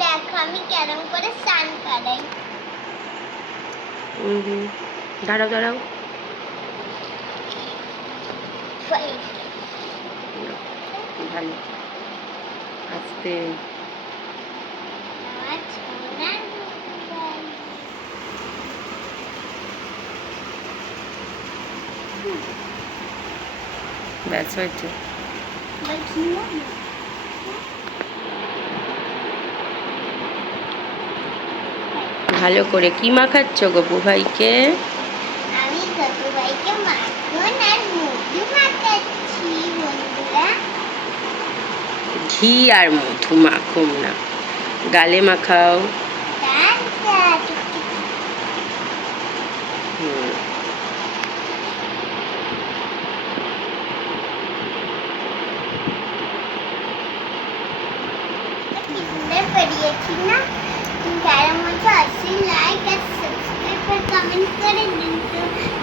দেখো আমি কেমন করে স্নান করাই। দাঁড়াও দাঁড়াও, ভালো আস্তে। ব্যাস হয়েছে। ভালো করে কি মাখাচ্ছ গপু ভাইকে? আমি গপু ভাইকে মাখন আর মধু মাখাচ্ছি বন্ধুরা। ঘি আর মধু মাখুম না, গালে মাখাও। বেরিয়েছি না, তার মধ্যে 80 লাইক আর সাবস্ক্রাইব আর কমেন্ট করে দিন।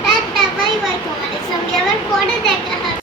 টাটা বাই বাই, তোমাদের সঙ্গে আবার পরে দেখা হবে।